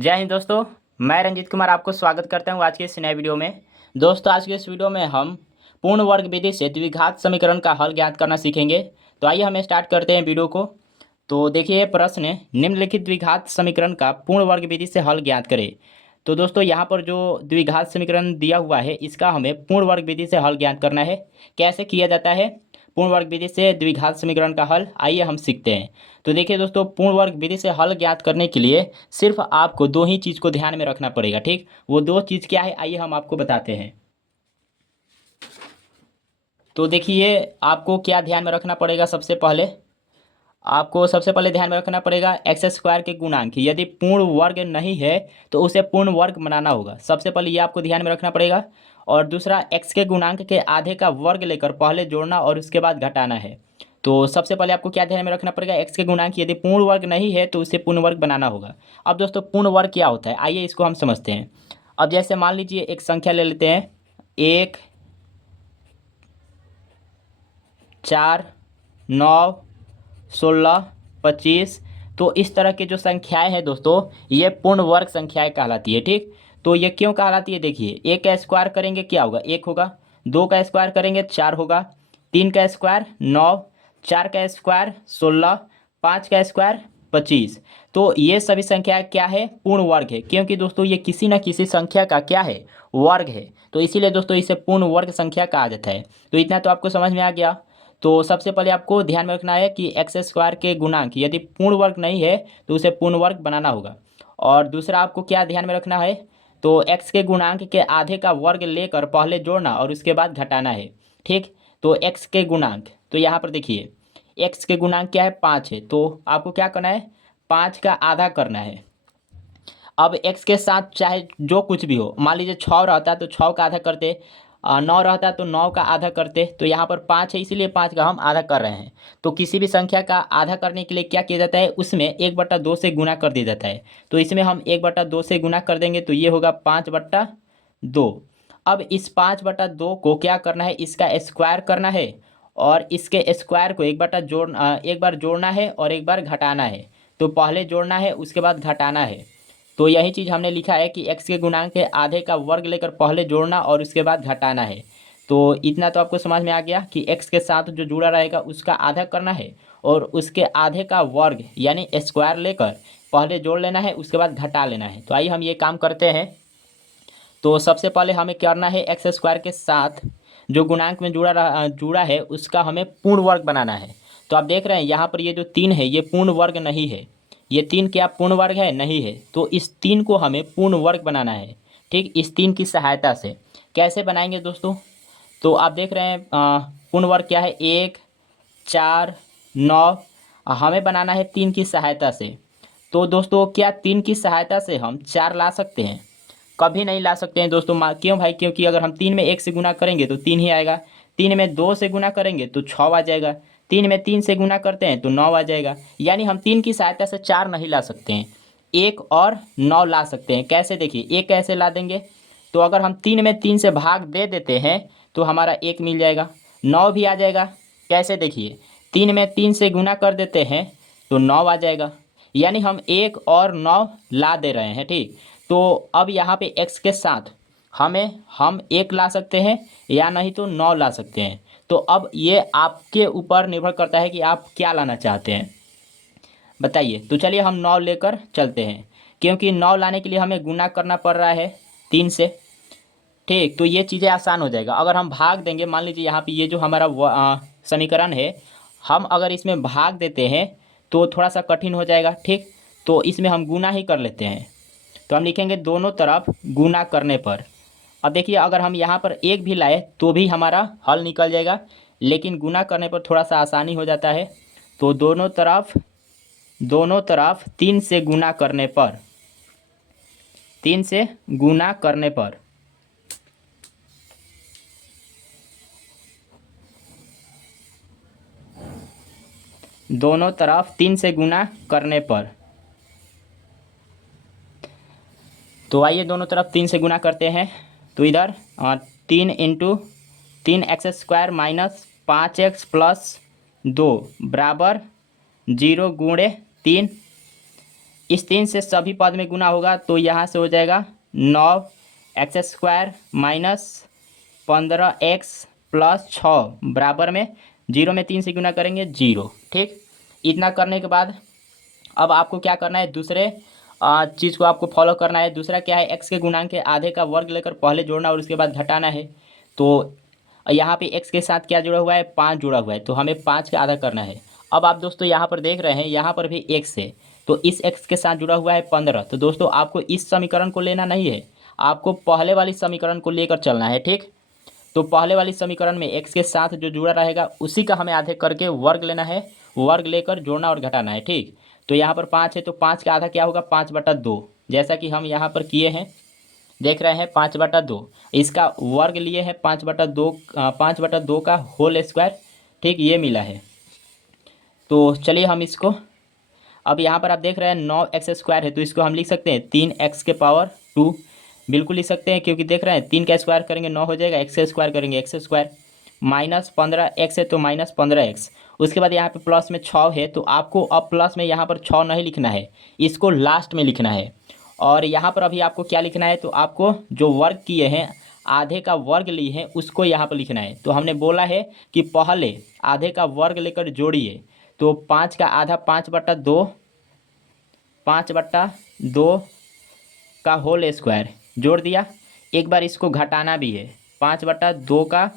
जय हिंद दोस्तों। मैं रंजीत कुमार आपको स्वागत करता हूं आज के इस नए वीडियो में। दोस्तों आज के इस वीडियो में हम पूर्ण वर्ग विधि से द्विघात समीकरण का हल ज्ञात करना सीखेंगे। तो आइए हम स्टार्ट करते हैं वीडियो को। तो देखिए प्रश्न, निम्नलिखित द्विघात समीकरण का पूर्ण वर्ग विधि से हल ज्ञात करें। तो दोस्तों यहाँ पर जो द्विघात समीकरण दिया हुआ है इसका हमें पूर्ण वर्ग विधि से हल ज्ञात करना है। कैसे किया जाता है पूर्ण वर्ग विधि से द्विघात समीकरण का हल, आइए हम सीखते हैं। तो देखिए दोस्तों, पूर्ण वर्ग विधि से हल ज्ञात करने के लिए सिर्फ आपको दो ही चीज़ को ध्यान में रखना पड़ेगा। ठीक, वो दो चीज़ क्या है आइए हम आपको बताते हैं। तो देखिए आपको क्या ध्यान में रखना पड़ेगा, सबसे पहले ध्यान में रखना पड़ेगा एक्स स्क्वायर के गुणांक यदि पूर्ण वर्ग नहीं है तो उसे पूर्ण वर्ग बनाना होगा। सबसे पहले ये आपको ध्यान में रखना पड़ेगा। और दूसरा, एक्स के गुणांक के आधे का वर्ग लेकर पहले जोड़ना और उसके बाद घटाना है। तो सबसे पहले आपको क्या ध्यान में रखना पड़ेगा, एक्स के गुणांक यदि पूर्ण वर्ग नहीं है तो उसे पूर्ण वर्ग बनाना होगा। अब दोस्तों पूर्ण वर्ग क्या होता है आइए इसको हम समझते हैं। अब जैसे मान लीजिए एक संख्या ले लेते हैं, 1, 4, 9, 16, 25। तो इस तरह की जो संख्याएं हैं दोस्तों ये पूर्ण वर्ग संख्याएं कहलाती है। ठीक, तो ये क्यों कहलाती है, देखिए एक का स्क्वायर करेंगे क्या होगा, एक होगा। दो का स्क्वायर करेंगे चार होगा। तीन का स्क्वायर 9, चार का स्क्वायर 16, पाँच का स्क्वायर 25। तो ये सभी संख्याएं क्या है, पूर्ण वर्ग है, क्योंकि दोस्तों ये किसी न किसी संख्या का क्या है, वर्ग है। तो इसीलिए दोस्तों इसे पूर्ण वर्ग संख्या कहा जाता है। तो इतना तो आपको समझ में आ गया। तो सबसे पहले आपको ध्यान में रखना है कि एक्स स्क्वायर के गुणांक यदि पूर्ण वर्ग नहीं है तो उसे पूर्ण वर्ग बनाना होगा। और दूसरा आपको क्या ध्यान में रखना है, तो एक्स के गुणांक के आधे का वर्ग लेकर पहले जोड़ना और उसके बाद घटाना है। ठीक, तो एक्स के गुणांक, तो यहाँ पर देखिए एक्स के गुणांक क्या है, 5 है। तो आपको क्या करना है, 5 का आधा करना है। अब एक्स के साथ चाहे जो कुछ भी हो, मान लीजिए 6 रहता तो 6 का आधा करते, 9 रहता तो 9 का आधा करते। तो यहाँ पर 5 है इसीलिए 5 का हम आधा कर रहे हैं। तो किसी भी संख्या का आधा करने के लिए क्या किया जाता है, उसमें 1/2 से गुना कर दिया जाता है। तो इसमें हम 1/2 से गुना कर देंगे तो ये होगा 5/2। अब इस 5/2 को क्या करना है, इसका स्क्वायर करना है और इसके स्क्वायर को एक बार जोड़ना है और एक बार घटाना है। तो पहले जोड़ना है उसके बाद घटाना है। तो यही चीज़ हमने लिखा है कि एक्स के गुणांक के आधे का वर्ग लेकर पहले जोड़ना और उसके बाद घटाना है। तो इतना तो आपको समझ में आ गया कि एक्स के साथ जो जुड़ा रहेगा उसका आधा करना है और उसके आधे का वर्ग यानी स्क्वायर लेकर पहले जोड़ लेना है उसके बाद घटा लेना है। तो आइए हम ये काम करते हैं। तो सबसे पहले हमें करना है एक्स स्क्वायर के साथ जो गुणांक में जुड़ा है उसका हमें पूर्ण वर्ग बनाना है। तो आप देख रहे हैं यहाँ पर ये जो 3 है ये पूर्ण वर्ग नहीं है। ये 3 क्या पूर्ण वर्ग है, नहीं है। तो इस 3 को हमें पूर्ण वर्ग बनाना है। ठीक, इस 3 की सहायता से कैसे बनाएंगे दोस्तों, तो आप देख रहे हैं पूर्ण वर्ग क्या है, 1, 4, 9। हमें बनाना है 3 की सहायता से। तो दोस्तों क्या 3 की सहायता से हम 4 ला सकते हैं, कभी नहीं ला सकते हैं दोस्तों। क्यों भाई, क्योंकि अगर हम 3 में 1 से गुना करेंगे तो 3 ही आएगा। 3 में 2 से गुना करेंगे तो 6 आ जाएगा। 3 में 3 से गुना करते हैं तो 9 आ जाएगा। यानी हम 3 की सहायता से 4 नहीं ला सकते हैं, 1 और 9 ला सकते हैं। कैसे, देखिए एक कैसे ला देंगे, तो अगर हम 3 में 3 से भाग दे देते हैं तो हमारा 1 मिल जाएगा, 9 भी आ जाएगा। कैसे, देखिए 3 में 3 से गुना कर देते हैं तो 9 आ जाएगा। यानी हम 1 और 9 ला दे रहे हैं। ठीक, तो अब यहाँ पे x के साथ हम 1 ला सकते हैं या नहीं तो 9 ला सकते हैं। तो अब ये आपके ऊपर निर्भर करता है कि आप क्या लाना चाहते हैं, बताइए। तो चलिए हम 9 लेकर चलते हैं, क्योंकि 9 लाने के लिए हमें गुना करना पड़ रहा है 3 से। ठीक, तो ये चीज़ें आसान हो जाएगा। अगर हम भाग देंगे, मान लीजिए यहाँ पे ये जो हमारा समीकरण है, हम अगर इसमें भाग देते हैं तो थोड़ा सा कठिन हो जाएगा। ठीक, तो इसमें हम गुना ही कर लेते हैं। तो हम लिखेंगे दोनों तरफ गुना करने पर। अब देखिए अगर हम यहाँ पर एक भी लाए तो भी हमारा हल निकल जाएगा, लेकिन गुना करने पर थोड़ा सा आसानी हो जाता है। तो दोनों तरफ 3 से गुना करने पर, 3 से गुना करने पर दोनों तरफ 3 से गुना करने पर, तो आइए दोनों तरफ 3 से गुना करते हैं। तो इधर 3 × 3 x² माइनस 5x प्लस 2 बराबर 0 गुणे 3। इस 3 से सभी पद में गुना होगा तो यहाँ से हो जाएगा 9x² माइनस 15x प्लस 6 बराबर में 0 में 3 से गुना करेंगे 0। ठीक, इतना करने के बाद अब आपको क्या करना है, दूसरे चीज़ को आपको फॉलो करना है। दूसरा क्या है, x के गुणांक के आधे का वर्ग लेकर पहले जोड़ना और उसके बाद घटाना है। तो यहाँ पे x के साथ क्या जुड़ा हुआ है, 5 जुड़ा हुआ है, तो हमें 5 का आधा करना है। अब आप दोस्तों यहाँ पर देख रहे हैं, यहाँ पर भी x है, तो इस x के साथ जुड़ा हुआ है 15। तो दोस्तों आपको इस समीकरण को लेना नहीं है, आपको पहले वाली समीकरण को लेकर चलना है। ठीक, तो पहले वाली समीकरण में x के साथ जो जुड़ा रहेगा उसी का हमें आधे करके वर्ग लेना है, वर्ग लेकर जोड़ना और घटाना है। ठीक, तो यहाँ पर 5 है तो 5 का आधा क्या होगा, 5/2, जैसा कि हम यहाँ पर किए हैं, देख रहे हैं 5/2। इसका वर्ग लिए है 5/2, 5/2 का होल स्क्वायर। ठीक, ये मिला है। तो चलिए हम इसको, अब यहाँ पर आप देख रहे हैं 9x² है, तो इसको हम लिख सकते हैं 3x⁻²। बिल्कुल लिख सकते हैं, क्योंकि देख रहे हैं 3 का स्क्वायर करेंगे 9 हो जाएगा, x का स्क्वायर करेंगे x², माइनस 15x है तो माइनस 15x। उसके बाद यहाँ पे प्लस में 6 है, तो आपको अब प्लस में यहाँ पर 6 नहीं लिखना है, इसको लास्ट में लिखना है। और यहाँ पर अभी आपको क्या लिखना है, तो आपको जो वर्ग किए हैं, आधे का वर्ग लिए हैं, उसको यहाँ पर लिखना है। तो हमने बोला है कि पहले आधे का वर्ग लेकर जोड़िए, तो 5 का आधा 5/2, 5/2 का होल स्क्वायर जोड़ दिया। एक बार इसको घटाना भी है, 5/2 का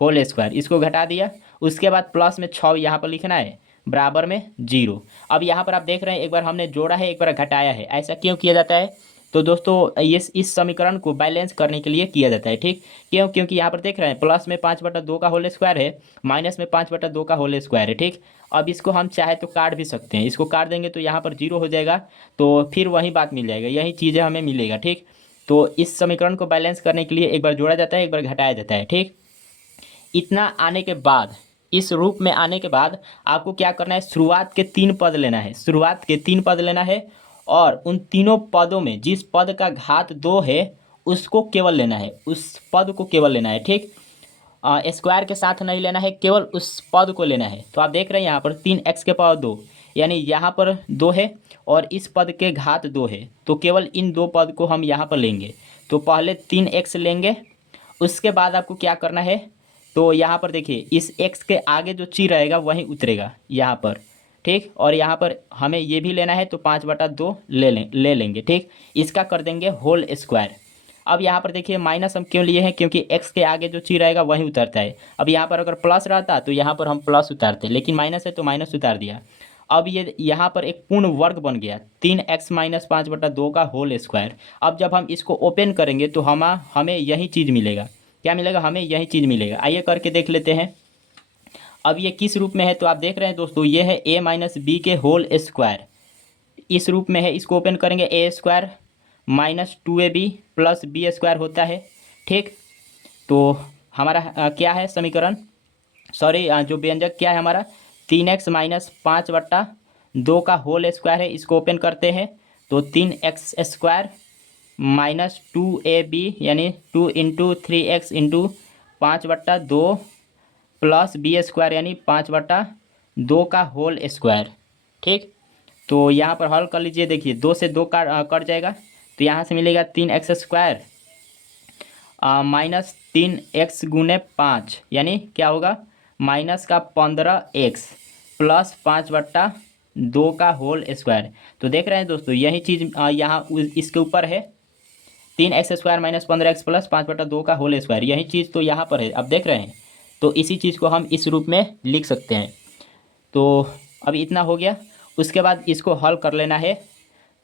होल स्क्वायर, इसको घटा दिया। उसके बाद प्लस में 6 यहाँ पर लिखना है, बराबर में 0। अब यहाँ पर आप देख रहे हैं, एक बार हमने जोड़ा है, एक बार घटाया है। ऐसा क्यों किया जाता है, तो दोस्तों ये इस समीकरण को बैलेंस करने के लिए किया जाता है। ठीक, क्यों, क्योंकि यहाँ पर देख रहे हैं प्लस में 5/2 का होल स्क्वायर है, माइनस में 5/2 का होल स्क्वायर है। ठीक, अब इसको हम चाहे तो काट भी सकते हैं, इसको काट देंगे तो यहाँ पर 0 हो जाएगा, तो फिर वही बात मिल जाएगा, यही चीज़ें हमें मिलेगा। ठीक, तो इस समीकरण को बैलेंस करने के लिए एक बार जोड़ा जाता है, एक बार घटाया जाता है। ठीक, इतना आने के बाद, इस रूप में आने के बाद आपको क्या करना है, शुरुआत के 3 पद लेना है, शुरुआत के 3 पद लेना है, और उन तीनों पदों में जिस पद का घात 2 है उसको केवल लेना है, उस पद को केवल लेना है। ठीक, स्क्वायर के साथ नहीं लेना है, केवल उस पद को लेना है। तो आप देख रहे हैं यहाँ पर 3x⁻2, यानी यहाँ पर 2 है और इस पद के घात 2 है, तो केवल इन 2 पद को हम यहाँ पर लेंगे। तो पहले 3x लेंगे, उसके बाद आपको क्या करना है, तो यहाँ पर देखिए इस x के आगे जो ची रहेगा वहीं उतरेगा यहाँ पर। ठीक, और यहाँ पर हमें ये भी लेना है, तो 5/2 ले लेंगे। ठीक, इसका कर देंगे होल स्क्वायर। अब यहाँ पर देखिए माइनस हम क्यों लिए हैं, क्योंकि x के आगे जो ची रहेगा वहीं उतरता है। अब यहाँ पर अगर प्लस रहता तो यहाँ पर हम प्लस उतारते, लेकिन माइनस है तो माइनस उतार दिया। अब ये यहाँ पर एक पूर्ण वर्ग बन गया, 3x - 5/2 का होल स्क्वायर। अब जब हम इसको ओपन करेंगे तो हमें यही चीज़ मिलेगा। क्या मिलेगा, हमें यही चीज़ मिलेगा। आइए करके देख लेते हैं। अब ये किस रूप में है, तो आप देख रहे हैं दोस्तों, ये है a - b के होल स्क्वायर, इस रूप में है। इसको ओपन करेंगे, a² - 2ab + b² होता है। ठीक, तो हमारा क्या है समीकरण, सॉरी जो व्यंजक क्या है हमारा, 3x - 5/2 का होल स्क्वायर है। इसको ओपन करते हैं तो 3x² - 2ab यानी 2 × 3x × 5/2 + b² यानी 5/2 का होल स्क्वायर। ठीक, तो यहाँ पर हल कर लीजिए, देखिए 2 से 2 कट जाएगा, तो यहाँ से मिलेगा 3x² माइनस 3x × 5 यानी क्या होगा, माइनस का 15x प्लस 5/2 का होल स्क्वायर। तो देख रहे हैं दोस्तों, यही चीज़ यहाँ इसके ऊपर है, 3x² - 15x प्लस 5/2 का होल स्क्वायर, यही चीज़ तो यहाँ पर है, अब देख रहे हैं। तो इसी चीज़ को हम इस रूप में लिख सकते हैं। तो अब इतना हो गया, उसके बाद इसको हल कर लेना है।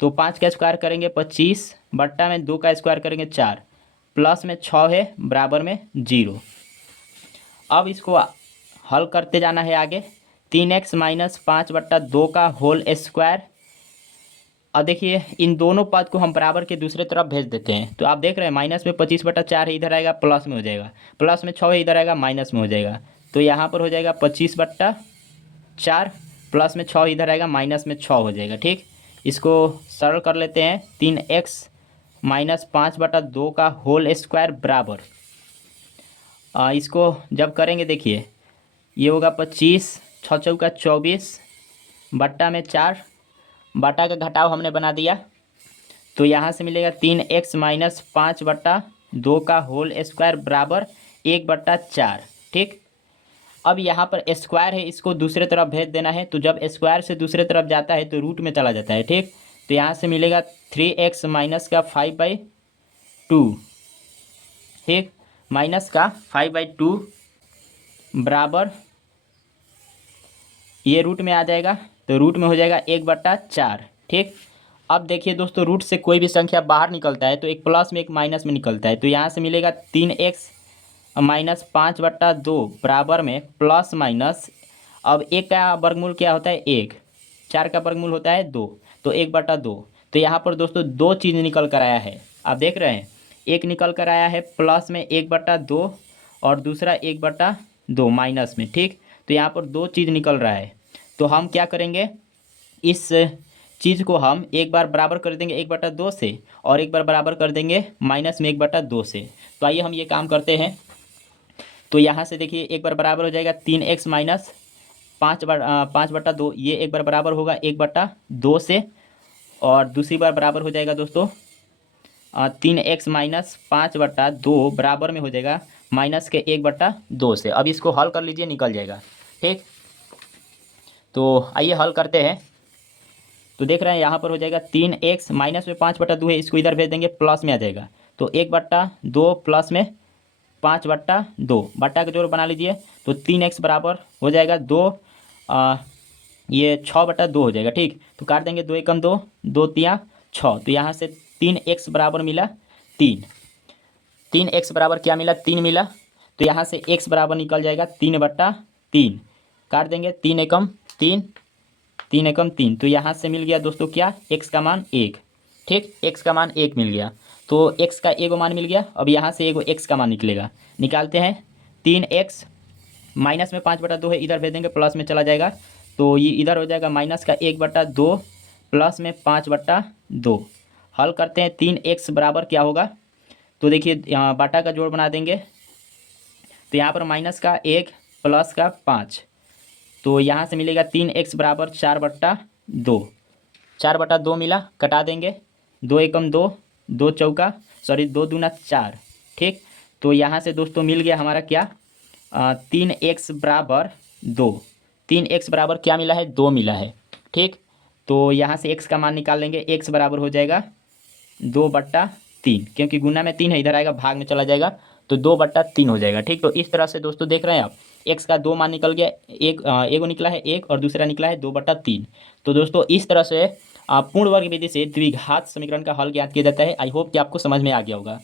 तो 5 का स्क्वायर करेंगे 25, बट्टा में 2 का स्क्वायर करेंगे 4, प्लस में 6 है, बराबर में 0। अब इसको हल करते जाना है आगे, 3x - 5/2 का होल स्क्वायर। अब देखिए इन दोनों पद को हम बराबर के दूसरे तरफ भेज देते हैं। तो आप देख रहे हैं माइनस में 25/4 है, इधर आएगा प्लस में हो जाएगा, प्लस में 6 है, इधर आएगा माइनस में हो जाएगा। तो यहाँ पर हो जाएगा 25/4, प्लस में 6 इधर आएगा, माइनस में 6 हो जाएगा। ठीक, इसको सरल कर लेते हैं, 3x - 5/2 का होल स्क्वायर बराबर, इसको जब करेंगे देखिए ये होगा 25, 6 × 4 = 24, बट्टा में 4, बटा का घटाव हमने बना दिया, तो यहाँ से मिलेगा 3x माइनस 5/2 का होल स्क्वायर बराबर 1/4। ठीक, अब यहाँ पर स्क्वायर है, इसको दूसरे तरफ भेज देना है, तो जब स्क्वायर से दूसरे तरफ जाता है तो रूट में चला जाता है। ठीक, तो यहाँ से मिलेगा 3x माइनस का 5/2, ठीक, माइनस का 5/2 बराबर ये रूट में आ जाएगा, तो रूट में हो जाएगा 1/4। ठीक, अब देखिए दोस्तों, रूट से कोई भी संख्या बाहर निकलता है तो एक प्लस में एक माइनस में निकलता है, तो यहाँ से मिलेगा 3x माइनस 5/2 बराबर में प्लस माइनस, अब एक का वर्गमूल क्या होता है, एक, 4 का वर्गमूल होता है 2, तो 1/2। तो यहाँ पर दोस्तों दो चीज़ निकल कर आया है, आप देख रहे हैं, एक निकल कर आया है प्लस में 1/2 और दूसरा 1/2 माइनस में। ठीक, तो यहाँ पर दो चीज़ निकल रहा है, तो हम क्या करेंगे, इस चीज़ को हम एक बार बराबर कर देंगे 1/2 से और एक बार बराबर कर देंगे माइनस में 1/2 से। तो आइए हम ये काम करते हैं। तो यहाँ से देखिए एक बार बराबर हो जाएगा 3x माइनस 5/2, ये एक बार बराबर होगा 1/2 से, और दूसरी बार बराबर हो जाएगा दोस्तों 3x माइनस 5/2 बराबर में हो जाएगा माइनस के 1/2 से। अब इसको हल कर लीजिए, निकल जाएगा। ठीक, तो आइए हल करते हैं। तो देख रहे हैं यहाँ पर हो जाएगा 3x माइनस में 5/2 है, इसको इधर भेज देंगे, प्लस में आ जाएगा, तो 1/2 प्लस में 5/2 बट्टा का जोड़ बना लीजिए, तो 3x बराबर हो जाएगा 2, ये 6/2 हो जाएगा। ठीक, तो काट देंगे, 2 एकम 2, 2 तिया 6, तो यहाँ से 3x बराबर मिला 3, 3x बराबर क्या मिला, 3 मिला, तो यहाँ से x बराबर निकल जाएगा 3/3, काट देंगे, 3 एकम 3, 3 एकम 3, तो यहाँ से मिल गया दोस्तों क्या, x का मान 1। ठीक, x का मान 1 मिल गया, तो x का एगो मान मिल गया। अब यहाँ से एगो x का मान निकलेगा, निकालते हैं। 3x माइनस में 5/2 है, इधर भेज देंगे, प्लस में चला जाएगा, तो ये इधर हो जाएगा माइनस का 1/2 प्लस में 5/2। हल करते हैं, 3x बराबर क्या होगा, तो देखिए यहाँ बाटा का जोड़ बना देंगे, तो यहाँ पर माइनस का 1 प्लस का 5, तो यहाँ से मिलेगा 3x बराबर 4/2, 4/2 मिला, कटा देंगे, 2 एकम 2, 2 चौका, सॉरी 2 दूना 4। ठीक, तो यहाँ से दोस्तों मिल गया हमारा क्या, 3x बराबर 2, 3x बराबर क्या मिला है, 2 मिला है। ठीक, तो यहाँ से x का मान निकाल लेंगे, x बराबर हो जाएगा 2/3, क्योंकि गुना में 3 है, इधर आएगा भाग में चला जाएगा, तो 2/3 हो जाएगा। ठीक, तो इस तरह से दोस्तों देख रहे हैं आप, x का 2 मान निकल गया, एक एगो निकला है 1 और दूसरा निकला है 2/3। तो दोस्तों इस तरह से पूर्ण वर्ग विधि से द्विघात समीकरण का हल ज्ञात किया जाता है। आई होप कि आपको समझ में आ गया होगा।